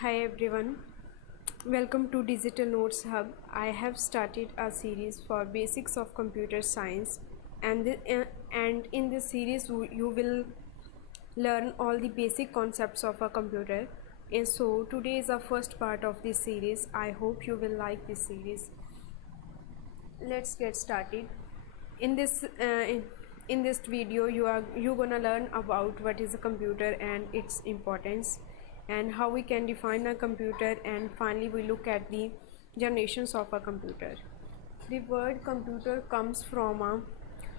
Hi everyone, welcome to Digital Notes Hub. I have started a series for basics of computer science, and in this series you will learn all the basic concepts of a computer. And so today is the first part of this series. I hope you will like this series. Let's get started. In this uh, in, in this video you gonna learn about what is a computer and its importance, and how we can define a computer, and finally we look at the generations of a computer. The word computer comes from a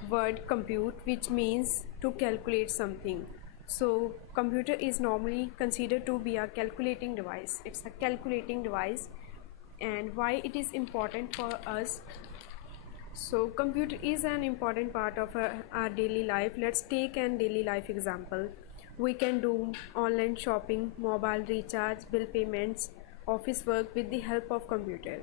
word compute, which means to calculate something. So computer is normally considered to be a calculating device. It's a calculating device. And why it is important for us? So computer is an important part of our daily life. Let's take an daily life example. We can do online shopping, mobile recharge, bill payments, office work with the help of computer.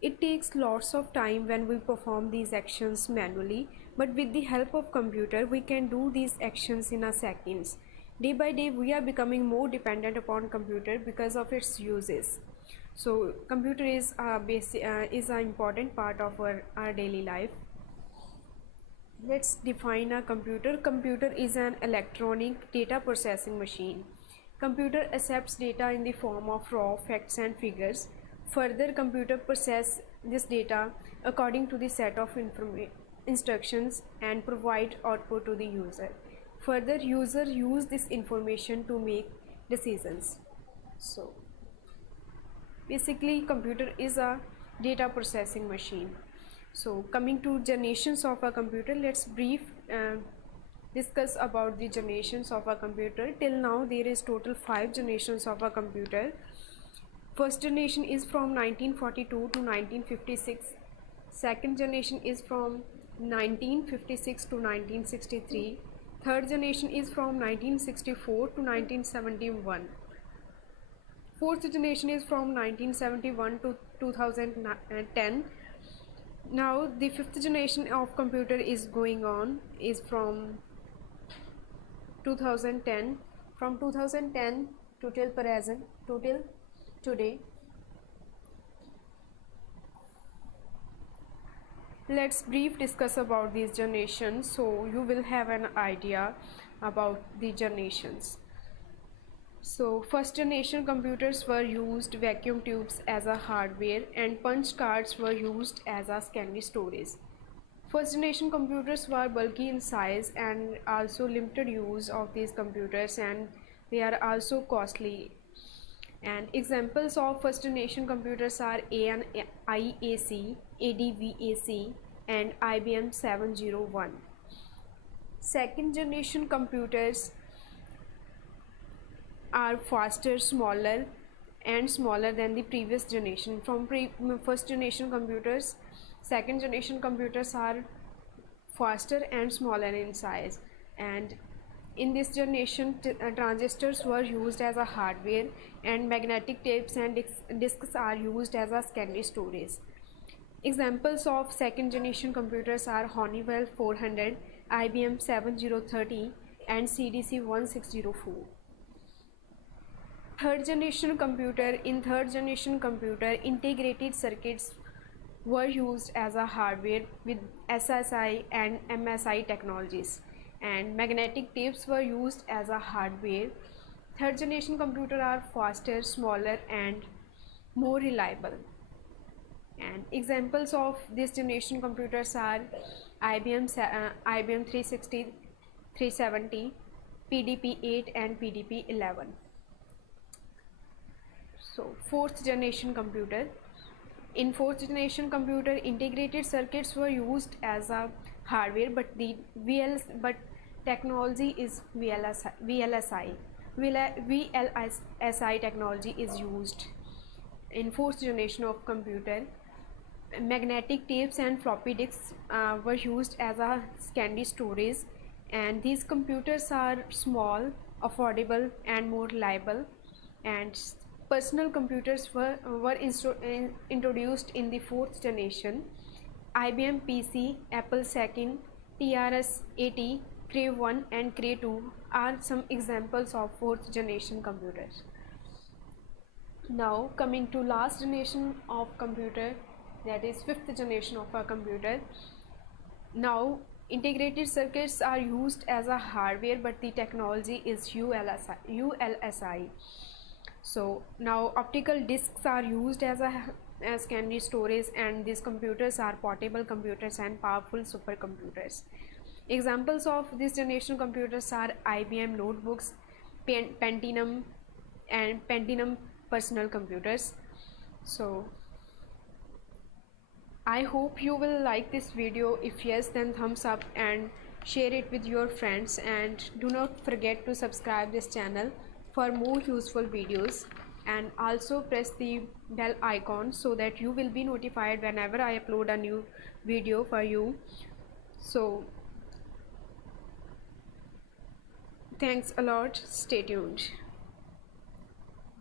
It takes lots of time when we perform these actions manually, but with the help of computer we can do these actions in a seconds. Day by day we are becoming more dependent upon computer because of its uses. So computer is an important part of our daily life. Let's define a computer. Computer is an electronic data processing machine. Computer accepts data in the form of raw facts and figures. Further, computer process this data according to the set of instructions and provide output to the user. Further, user use this information to make decisions. So basically computer is a data processing machine. So coming to generations of a computer, let's brief discuss about the generations of a computer. Till now there is total 5 generations of a computer. First generation is from 1942 to 1956. Second generation is from 1956 to 1963. Third generation is from 1964 to 1971. Fourth generation is from 1971 to 2010. Now the fifth generation of computer is going on, is from 2010. From 2010 to till present, to till today. Let's brief discuss about these generations so you will have an idea about the generations. So first generation computers were used vacuum tubes as a hardware, and punch cards were used as a secondary storage. First generation computers were bulky in size and also limited use of these computers, and they are also costly. And examples of first generation computers are ANIAC, ADVAC, and IBM 701. Second generation computers are faster, smaller, and smaller than the previous generation. From first generation computers, second generation computers are faster and smaller in size. And in this generation, transistors were used as a hardware, and magnetic tapes and discs are used as a secondary storage. Examples of second generation computers are Honeywell 400, IBM 7030, and CDC 1604. Third generation computer. In third generation computer, integrated circuits were used as a hardware with SSI and MSI technologies, and magnetic tapes were used as a hardware. Third generation computers are faster, smaller, and more reliable. And examples of this generation computers are IBM 360, 370, PDP-8, and PDP-11. So fourth generation computer. In fourth generation computer, integrated circuits were used as a hardware, but the technology is VLSI. VLSI technology is used in fourth generation of computer. Magnetic tapes and floppy disks were used as a secondary storage, and these computers are small, affordable, and more reliable. And personal computers were introduced in the fourth generation. IBM PC, Apple II, TRS-80, Cray 1 and Cray 2 are some examples of fourth generation computers. Now coming to last generation of computer, that is fifth generation of a computer. Now integrated circuits are used as a hardware, but the technology is ULSI. So now optical discs are used as can be storage, and these computers are portable computers and powerful supercomputers. Examples of this generation computers are IBM notebooks, Pentium and Pentium personal computers. So I hope you will like this video. If yes, then thumbs up and share it with your friends, and do not forget to subscribe this channel for more useful videos, and also press the bell icon so that you will be notified whenever I upload a new video for you. So thanks a lot, stay tuned.